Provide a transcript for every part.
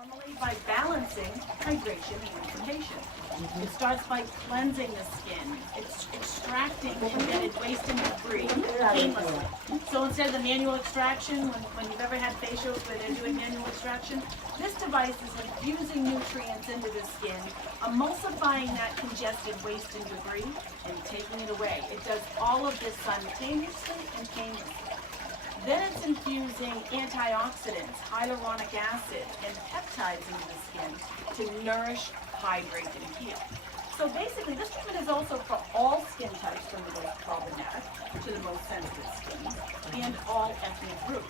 normally by balancing hydration and inflammation. It starts by cleansing the skin. It's extracting embedded waste and debris painlessly. So instead of the manual extraction, when you've ever had facials where they're doing manual extraction, this device is infusing nutrients into the skin, emulsifying that congested waste and debris, and taking it away. It does all of this simultaneously and painlessly. Then it's infusing antioxidants, hyaluronic acid, and peptides into the skin to nourish, hydrate, and heal. So basically, this treatment is also for all skin types, from the most problematic to the most sensitive skins, and all ethnic groups.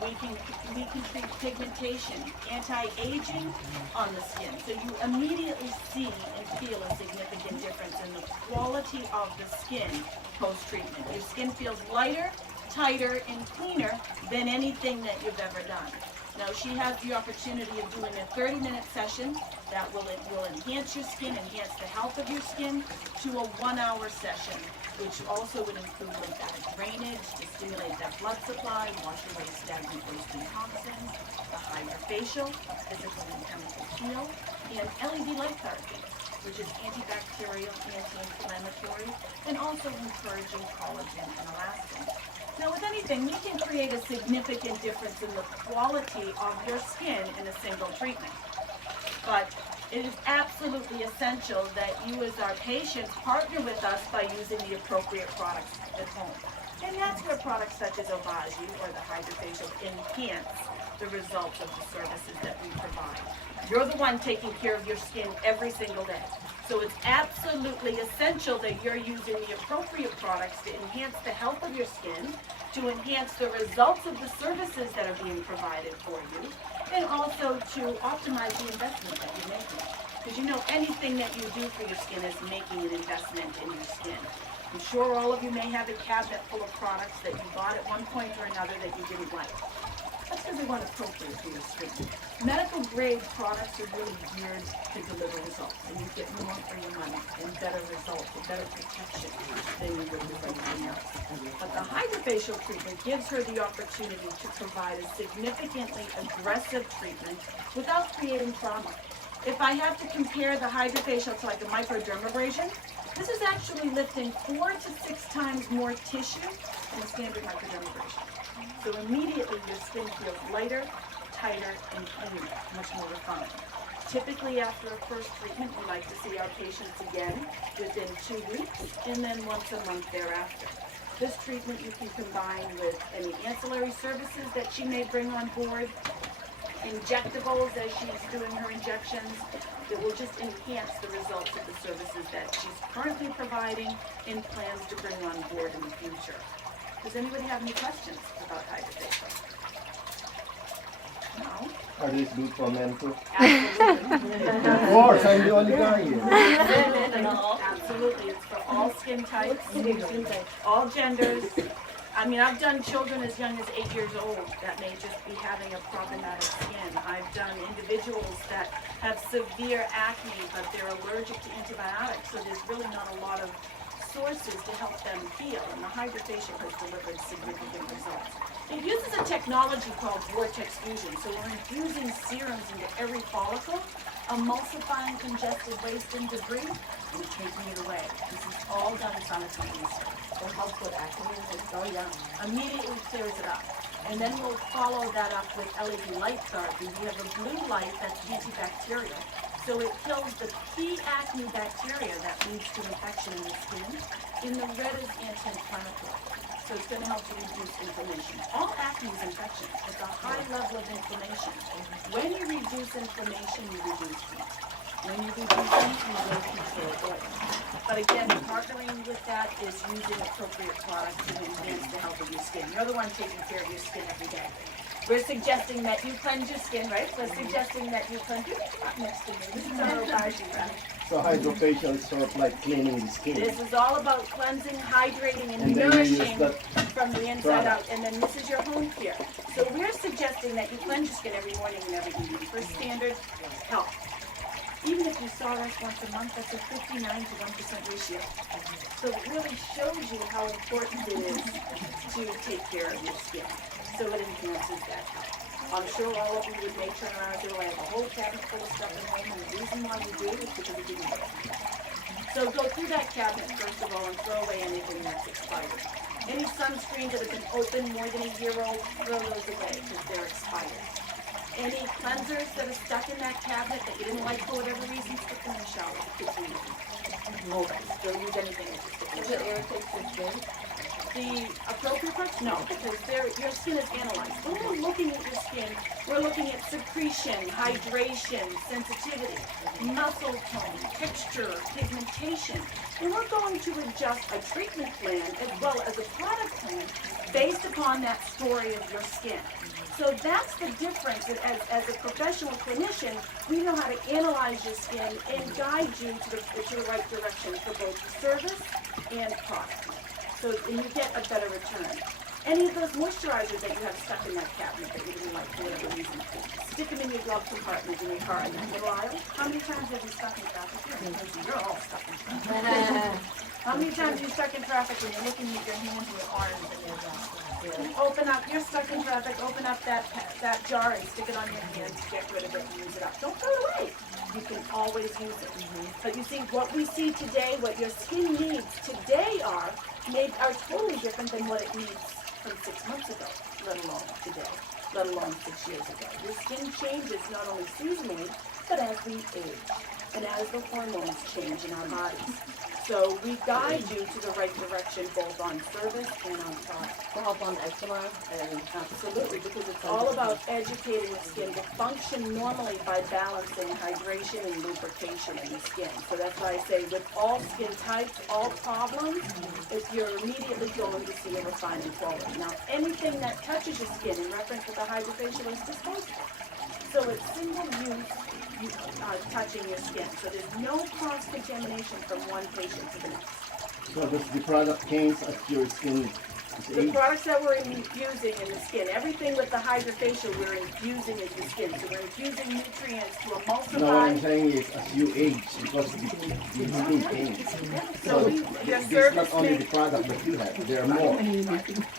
We can treat pigmentation, anti-aging on the skin, so you immediately see and feel a significant difference in the quality of the skin post-treatment. Your skin feels lighter, tighter, and cleaner than anything that you've ever done. Now, she has the opportunity of doing a 30-minute session that will enhance your skin, enhance the health of your skin, to a 1-hour session, which also would include lymphatic drainage to stimulate that blood supply, wash away stagnant waste and toxins, the hydrafacial, physical and chemical heal, and LED light therapy, which is antibacterial, anti-inflammatory, and also encouraging collagen and elastin. Now, with anything, we can create a significant difference in the quality of your skin in a single treatment. But it is absolutely essential that you, as our patients, partner with us by using the appropriate products at home. And that's where products such as Obagi or the hydrafacial enhance the results of the services that we provide. You're the one taking care of your skin every single day. So it's absolutely essential that you're using the appropriate products to enhance the health of your skin, to enhance the results of the services that are being provided for you, and also to optimize the investment that you're making. Because you know, anything that you do for your skin is making an investment in your skin. I'm sure all of you may have a cabinet full of products that you bought at one point or another that you didn't like. That's because they weren't appropriate for your skin. Medical grade products are really geared to deliver results, and you get more for your money and better results and better protection than you would with anything else. But the hydrafacial treatment gives her the opportunity to provide a significantly aggressive treatment without creating trauma. If I have to compare the hydrafacial to like a microdermabrasion, this is actually lifting 4 to 6 times more tissue than a standard microdermabrasion. So immediately your skin feels lighter, tighter, and cleaner, much more refined. Typically after a first treatment, we like to see our patients again within 2 weeks and then once a month thereafter. This treatment you can combine with any ancillary services that she may bring on board, injectables as she's doing her injections, that will just enhance the results of the services that she's currently providing and plans to bring on board in the future. Does anybody have any questions about hydrafacial? No? Are these good for men too? Absolutely. Of course, I'm the only guy here. Absolutely. It's for all skin types, all genders. I mean, I've done children as young as 8 years old that may just be having a problematic skin. I've done individuals that have severe acne, but they're allergic to antibiotics, so there's really not a lot of sources to help them heal, and the hydrafacial has delivered significant results. It uses a technology called vortex fusion, so we're infusing serums into every follicle, emulsifying congested waste and debris, and taking it away. This is all done simultaneously. It helps with acne. Oh yeah, immediately clears it up. And then we'll follow that up with LED light therapy. We have a blue light that's antibacterial. So it kills the key acne bacteria that leads to infection in the skin. And the red is anti-inflammatory. So it's going to help to reduce inflammation. All acne is infection. It's a high level of inflammation. When you reduce inflammation, you reduce heat. When you reduce heat, you will control oil. But again, partnering with that is using appropriate products to enhance the health of your skin. You're the one taking care of your skin every day. We're suggesting that you cleanse your skin, right? We're suggesting that you cleanse your skin. Not next to me. This is our Obagi, right? So hydrafacial is sort of like cleaning the skin. This is all about cleansing, hydrating, and And then you use nourishing that from the inside out. And then this is your home care. So we're suggesting that you cleanse your skin every morning and every evening for standard health. Even if you saw us once a month, that's a 59 to 1% ratio. So it really shows you how important it is to take care of your skin. So it enhances that health. I'm sure all of you would make turn around and say, well, I have a whole cabinet full of stuff at home, and the reason why you do is because it didn't work. So go through that cabinet first of all and throw away anything that's expired. Any sunscreens that have been open more than a year old, throw those away because they're expired. Any cleansers that are stuck in that cabinet that you didn't like for whatever reason, stick them in the shower. The kids need them. Always. Don't use anything that you stick in the shower. Irritates the skin. The appropriate parts? No, because your skin is analyzed. When we're looking at your skin, we're looking at secretion, hydration, sensitivity, muscle tone, texture, pigmentation. And we're going to adjust a treatment plan as well as a product plan based upon that story of your skin. So that's the difference. As a professional clinician, we know how to analyze your skin and guide you to the right direction for both service and product. So and you get a better return. Any of those moisturizers that you have stuck in that cabinet that you didn't like for whatever reason, stick them in your glove compartment in your car in that little aisle. How many times have you stuck in traffic? You're all stuck in traffic. How many times are you stuck in traffic when you're looking at your hands and your arms and your open up, you're stuck in traffic, open up that jar and stick it on your hands, get rid of it and use it up. Don't throw it away. You can always use it. But you see, what we see today, what your skin needs today are totally different than what it needs from 6 months ago, let alone today, let alone 6 years ago. Your skin changes not only seasonally, but as we age and as the hormones change in our bodies. So we guide you to the right direction both on service and on product. To help on eczema and Absolutely, because it's all about educating the skin to function normally by balancing hydration and lubrication in the skin. So that's why I say with all skin types, all problems, if you're immediately going to see a refining quality. Now, anything that touches your skin in reference with the hydrafacial is disposable. So it's single use touching your skin. So there's no cross-contamination from one patient to the next. So does the product change as your skin is The aged? products that we're infusing in the skin, everything with the hydrafacial, we're infusing into the skin. So we're infusing nutrients to No, what I'm emulsify. saying is as you age, because the skin changes. So your It's service not only the makes, product that you have, there are more.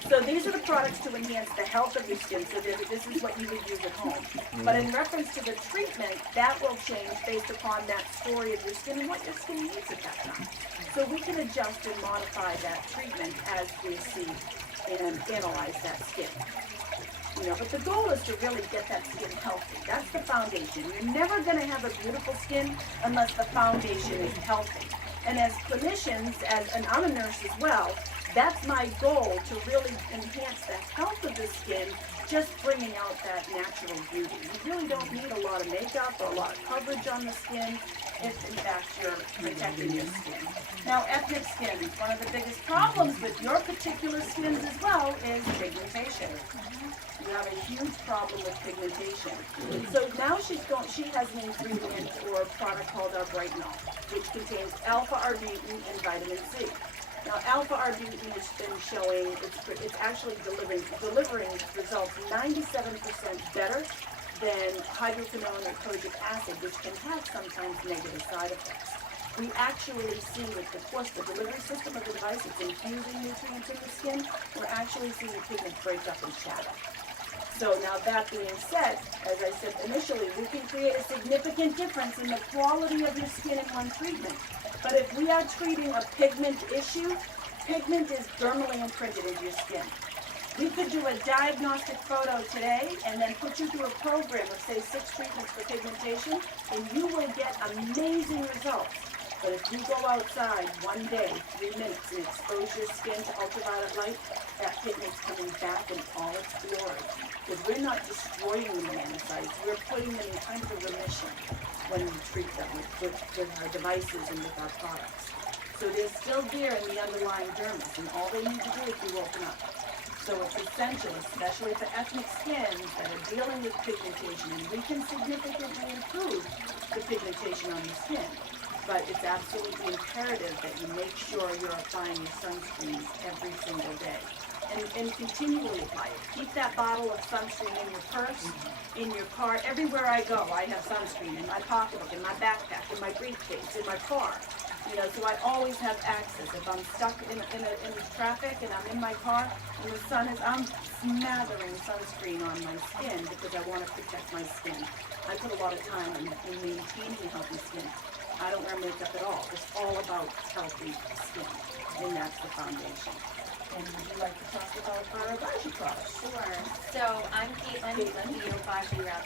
so these are the products to enhance the health of your skin. So this is what you would use at home. But in reference to the treatment, that will change based upon that story of your skin and what your skin needs at that time. So we can adjust and modify that treatment as we see and analyze that skin. You know, but the goal is to really get that skin healthy. That's the foundation. You're never going to have a beautiful skin unless the foundation is healthy. And as clinicians, and I'm a nurse as well, that's my goal, to really enhance the health of the skin, just bringing out that natural beauty. You really don't need a lot of makeup or a lot of coverage on the skin if, in fact, you're protecting your skin. Now, ethnic skin, one of the biggest problems with your particular skins as well is pigmentation. You have a huge problem with pigmentation. So now she has an ingredient or a product called our Brightenol, which contains alpha-arbutin and vitamin C. Now, alpha-arbutin has been showing it's actually delivering results 97% better than hydroquinone or kojic acid, which can have sometimes negative side effects. We actually see with the delivery system of the device, it's infusing nutrients in the skin, we're actually seeing the pigment break up and shatter. So now that being said, as I said initially, we can create a significant difference in the quality of your skin in one treatment. But if we are treating a pigment issue, pigment is dermally imprinted into your skin. We could do a diagnostic photo today and then put you through a program of, say, 6 treatments for pigmentation, and you will get amazing results. But if you go outside one day, 3 minutes, and expose your skin to ultraviolet light, that pigment's coming back in all its glory. Because we're not destroying the melanocytes, we're putting them in kind of a remission when we treat them with our devices and with our products. So they're still there in the underlying dermis, and all they need to do is be woken up. So it's essential, especially for ethnic skins that are dealing with pigmentation, and we can significantly improve the pigmentation on the skin. But it's absolutely imperative that you make sure you're applying your sunscreens every single day. And continually apply it. Keep that bottle of sunscreen in your purse, in your car. Everywhere I go, I have sunscreen in my pocketbook, in my backpack, in my briefcase, in my car. You know, so I always have access. If I'm stuck in traffic and I'm in my car and the sun is, I'm smothering sunscreen on my skin because I want to protect my skin. I put a lot of time in maintaining healthy skin. I don't wear makeup at all. It's all about healthy skin, and that's the foundation. And would you like to talk about our Obagi products? Sure. So I'm Caitlin, the Obagi rep.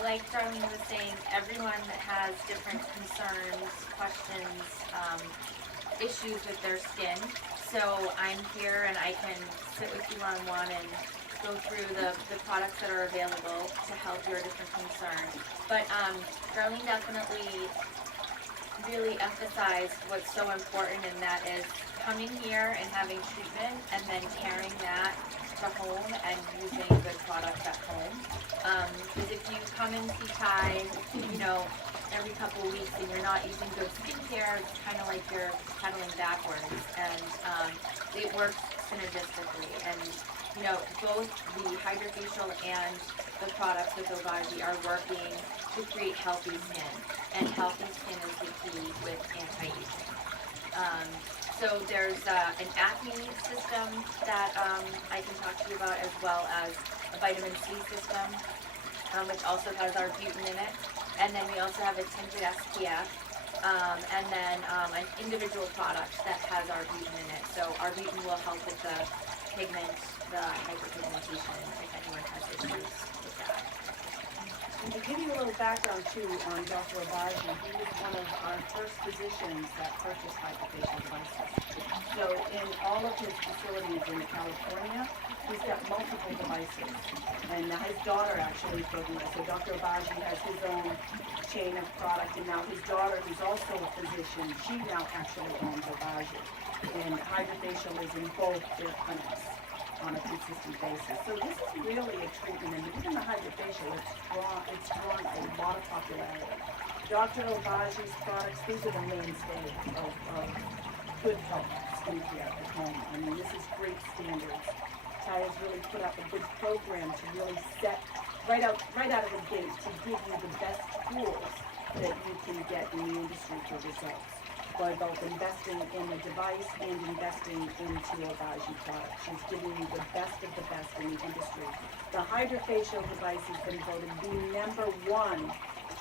Like Darlene was saying, everyone has different concerns, questions, issues with their skin. So I'm here and I can sit with you one-on-one and go through the products that are available to help your different concerns. But Darlene definitely really emphasized what's so important, and that is coming here and having treatment and then carrying that to home and using good products at home. Because if you come and see Ty, you know, every couple of weeks and you're not using good skincare, it's kind of like you're pedaling backwards. And it works synergistically. And you know, both the hydrafacial and the products with Obagi are working to create healthy skin. And healthy skin is the key with anti-aging. So there's an acne system that I can talk to you about, as well as a vitamin C system, which also has our butane in it. And then we also have a tinted SPF, and then an individual product that has our butane in it. So our butane will help with the pigment, the hyperpigmentation, if anyone has issues with that. And to give you a little background too on Dr. Obagi, he was one of our first physicians that purchased hydrafacial devices. So in all of his facilities in California, he's got multiple devices. And his daughter actually is working with. So Dr. Obagi has his own chain of product, and now his daughter, who's also a physician, she now actually owns Obagi. And hydrafacial is in both their clinics on a consistent basis. So this is really a treatment, and even the hydrafacial, it's drawn a lot of popularity. Dr. Obagi's products, these are the mainstay of good health skincare at home. I mean, this is great standards. Ty has really put up a good program to really set right out of the gate to give you the best tools that you can get in the industry for results, by both investing in the device and investing into Obagi products. She's giving you the best of the best in the industry. The hydrafacial device has been voted the #1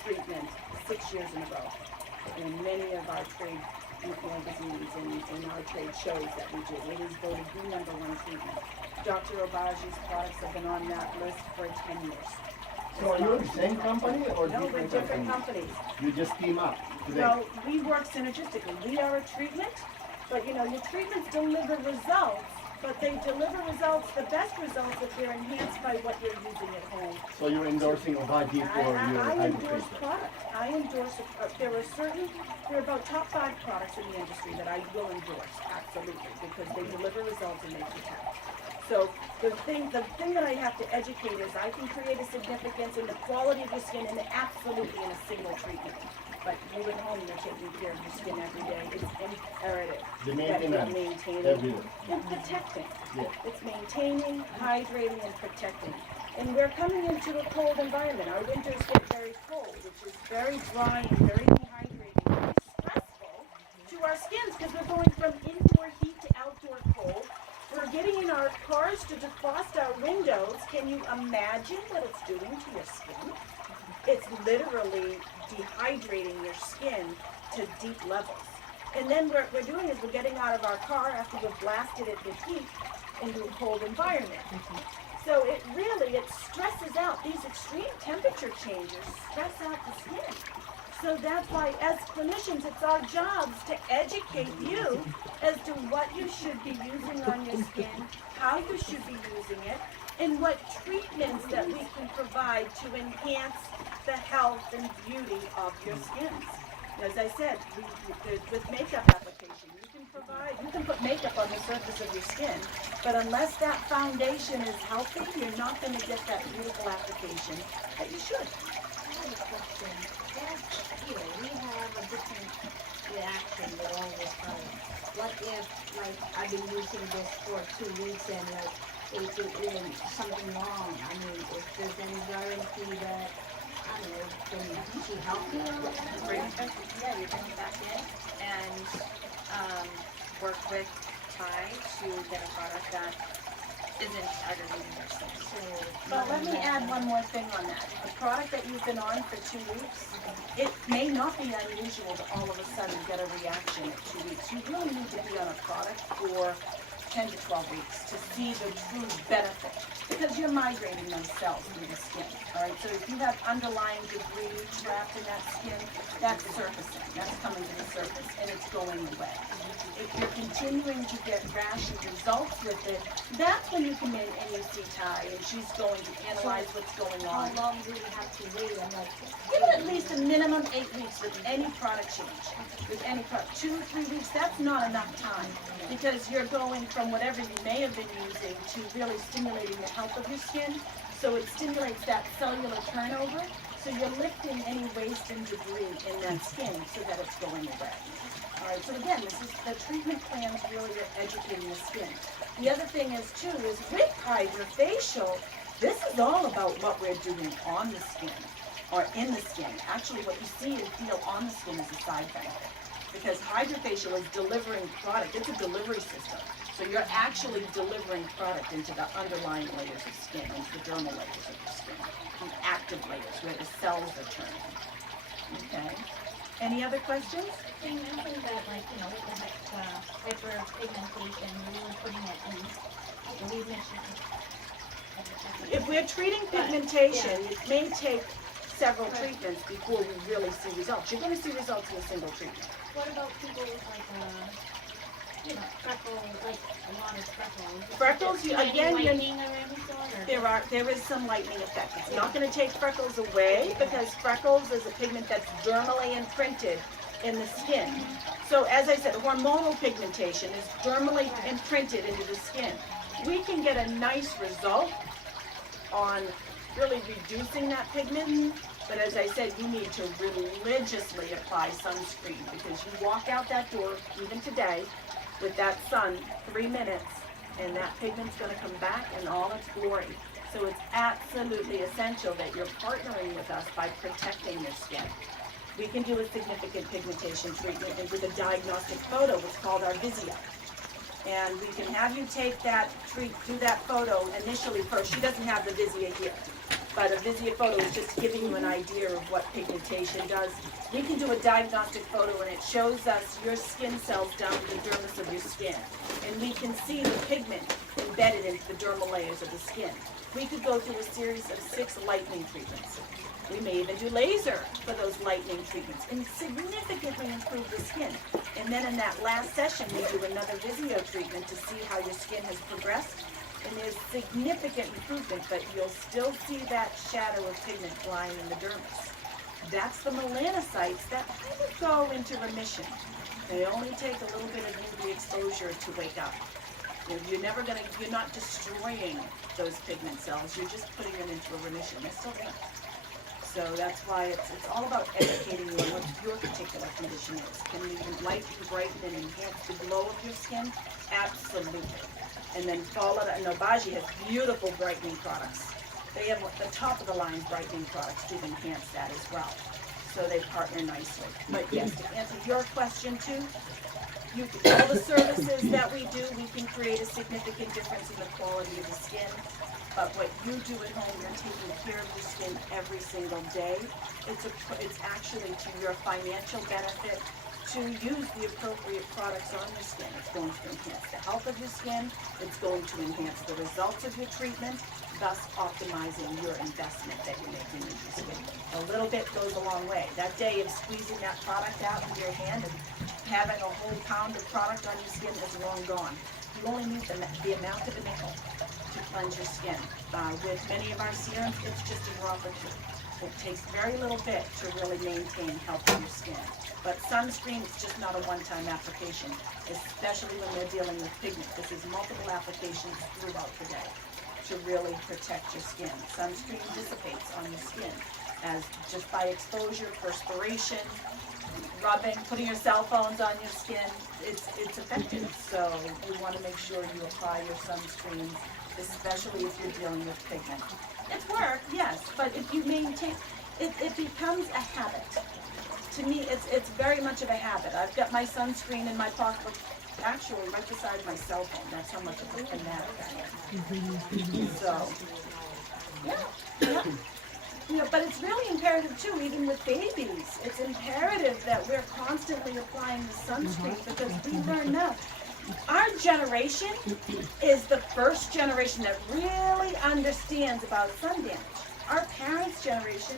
treatment 6 years in a row in many of our trade magazines and in our trade shows that we do. It is voted the #1 treatment. Dr. Obagi's products have been on that list for 10 years. So are you the same company or No, we're different companies. You just team up today? No, we work synergistically. We are a treatment, but you know, your treatments deliver results, but they deliver results, the best results, if they're enhanced by what you're using at home. So you're endorsing Obagi for your I endorse hydrafacial? products. I endorse, there are about top 5 products in the industry that I will endorse, absolutely, because they deliver results and they protect. So the thing that I have to educate is I can create a significance in the quality of your skin and absolutely in a single treatment. But you at home, you're taking care of your skin every day. It's imperative The that you're maintenance maintaining every day. and protecting. Yeah. It's maintaining, hydrating, and protecting. And we're coming into a cold environment. Our winters get very cold, which is very dry and very dehydrating, very stressful to our skins because we're going from indoor heat to outdoor cold. We're getting in our cars to defrost our windows. Can you imagine what it's doing to your skin? It's literally dehydrating your skin to deep levels. And then what we're doing is we're getting out of our car after we've blasted it with heat into a cold environment. So it stresses out, these extreme temperature changes stress out the skin. So that's why, as clinicians, it's our jobs to educate you as to what you should be using on your skin, how you should be using it, and what treatments that we can provide to enhance the health and beauty of your skins. As I said, with makeup application, you can put makeup on the surface of your skin, but unless that foundation is healthy, you're not going to get that beautiful application that you should. I have a question. We have a different reaction with all this product. What if, like, I've been using this for 2 weeks and, like, it is something wrong? I mean, if there's any guarantee that, I don't know, then she healthy or whatever? Bring it back, yeah, you bring it back in and, work with Ty to get a product that isn't aggravating your skin. But let me add one more thing on that. The product that you've been on for 2 weeks, it may not be unusual to all of a sudden get a reaction at 2 weeks. You really need to be on a product for 10 to 12 weeks to see the true benefit, because you're migrating those cells through the skin, all right? So if you have underlying debris trapped in that skin, that's surfacing, that's coming to the surface, and it's going away. If you're continuing to get rashy results with it, that's when you come in and you see Ty, and she's going to analyze what's going How on. long do we have to wait? I'm like, Give it at least a minimum 8 weeks with any product change. With any product, 2 or 3 weeks, that's not enough time, because you're going from whatever you may have been using to really stimulating the health of your skin. So it stimulates that cellular turnover, so you're lifting any waste and debris in that skin so that it's going away. All right, so again, this is, the treatment plans really are educating the skin. The other thing is too, is with hydrafacial, this is all about what we're doing on the skin, or in the skin. Actually, what you see and feel on the skin is a side benefit, because hydrafacial is delivering product. It's a delivery system. So you're actually delivering product into the underlying layers of skin, into the dermal layers of the skin, the active layers where the cells are turning. Okay. Any other questions? you mentioned that, like, you know, with the hyperpigmentation, you're really putting it in, I believe mentioned. If we're treating pigmentation, it may take several treatments before we really see results. You're going to see results in a single treatment. What about people with like, you know, freckles, like a lot of freckles? Freckles, Is there any again, you're- whitening or any sort, or? There is some lightening effect. It's not going to take freckles away, because freckles is a pigment that's dermally imprinted in the skin. So as I said, hormonal pigmentation is dermally imprinted into the skin. We can get a nice result on really reducing that pigment, but as I said, you need to religiously apply sunscreen, because you walk out that door, even today, with that sun, 3 minutes, and that pigment's going to come back in all its glory. So it's absolutely essential that you're partnering with us by protecting your skin. We can do a significant pigmentation treatment and with a diagnostic photo, what's called our Visio. And we can have you take that, do that photo initially first. She doesn't have the Visio here, but a Visio photo is just giving you an idea of what pigmentation does. We can do a diagnostic photo and it shows us your skin cells down to the dermis of your skin. And we can see the pigment embedded into the dermal layers of the skin. We could go through a series of 6 lightening treatments. We may even do laser for those lightening treatments and significantly improve the skin. And then in that last session, we do another Visio treatment to see how your skin has progressed. And there's significant improvement, but you'll still see that shadow of pigment lying in the dermis. That's the melanocytes that kind of go into remission. They only take a little bit of UV exposure to wake up. You're not destroying those pigment cells, you're just putting them into a remission. They're still there. So that's why it's all about educating you on what your particular condition is. Can you lighten, brighten, and enhance the glow of your skin? Absolutely. And then follow that. And Obagi has beautiful brightening products. They have the top of the line brightening products to enhance that as well. So they partner nicely. But yes, to answer your question too, all the services that we do, we can create a significant difference in the quality of the skin. But what you do at home, you're taking care of your skin every single day. It's actually to your financial benefit to use the appropriate products on your skin. It's going to enhance the health of your skin. It's going to enhance the results of your treatment, thus optimizing your investment that you're making in your skin. A little bit goes a long way. That day of squeezing that product out with your hand and having a whole pound of product on your skin is long gone. You only need the amount of a nickel to cleanse your skin. With many of our serums, it's just a drop or two. It takes very little bit to really maintain health of your skin. But sunscreen is just not a one-time application, especially when they're dealing with pigment. This is multiple applications throughout the day to really protect your skin. Sunscreen dissipates on your skin as just by exposure, perspiration, rubbing, putting your cell phones on your skin, it's effective. So you want to make sure you apply your sunscreens, especially if you're dealing with pigment. It's work, yes, but if you maintain, it becomes a habit. To me, it's very much of a habit. I've got my sunscreen in my pocketbook, actually right beside my cell phone. That's how much of a fanatic I am. So, yeah. You know, but it's really imperative too, even with babies. It's imperative that we're constantly applying the sunscreen because we learn now. Our generation is the first generation that really understands about sun damage. Our parents' generation,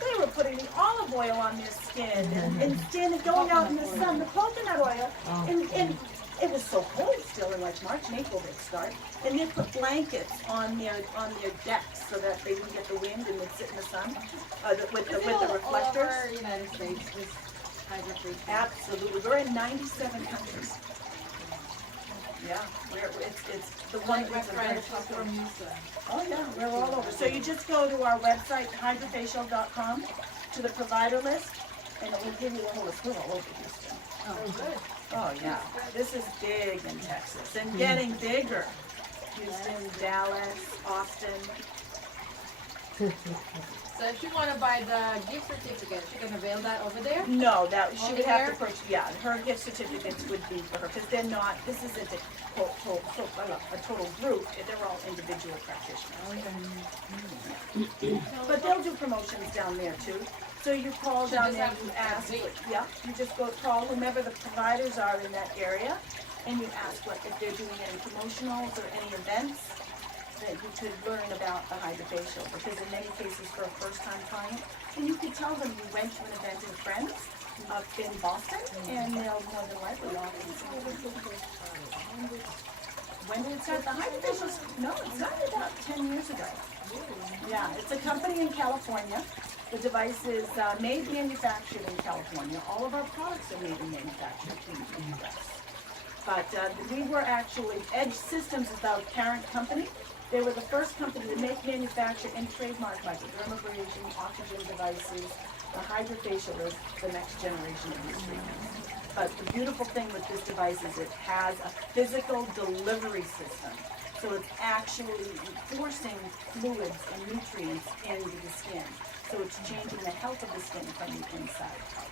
they were putting the olive oil on their skin and standing, going out in the sun, the coconut oil, and it was so cold still in like March and April they'd start, and they'd put blankets on their decks so that they wouldn't get the wind and they'd sit in the sun with the reflectors. All over United States, this hydrafacial. Absolutely, we're in 97 countries. Yeah, it's the one Like that's a very friends popular. from you, so. Oh yeah, we're all over. So you just go to our website, hydrafacial.com, to the provider list, and it will give you the whole list. We're all over Houston. Oh, good. Oh yeah, this is big in Texas and getting bigger. Houston, Dallas, Austin. So if she wanna buy the gift certificate, she can avail that over there? No, that she Only would have to here? purchase. Yeah, her gift certificates would be for her because they're not. This isn't a total group. They're all individual practitioners. But they'll do promotions down there too. So you call She down just there, has you to ask, wait. yeah, you just go call whomever the providers are in that area, and you ask what if they're doing any promotionals or any events that you could learn about the hydrafacial. Because in many cases, for a first-time client, and you could tell them you went to an event in Friends up in Boston, and they'll more than likely offer you some. When did it start? The hydrafacial, no, it started about 10 years ago. Yeah, it's a company in California. The device is made manufactured in California. All of our products are made and manufactured in the US. But we were actually, Edge Systems is our parent company. They were the first company to make, manufacture, and trademark microdermabrasion, oxygen devices. The hydrafacial is the next generation of these treatments. But the beautiful thing with this device is it has a physical delivery system. So it's actually forcing fluids and nutrients into the skin. So it's changing the health of the skin from the inside out.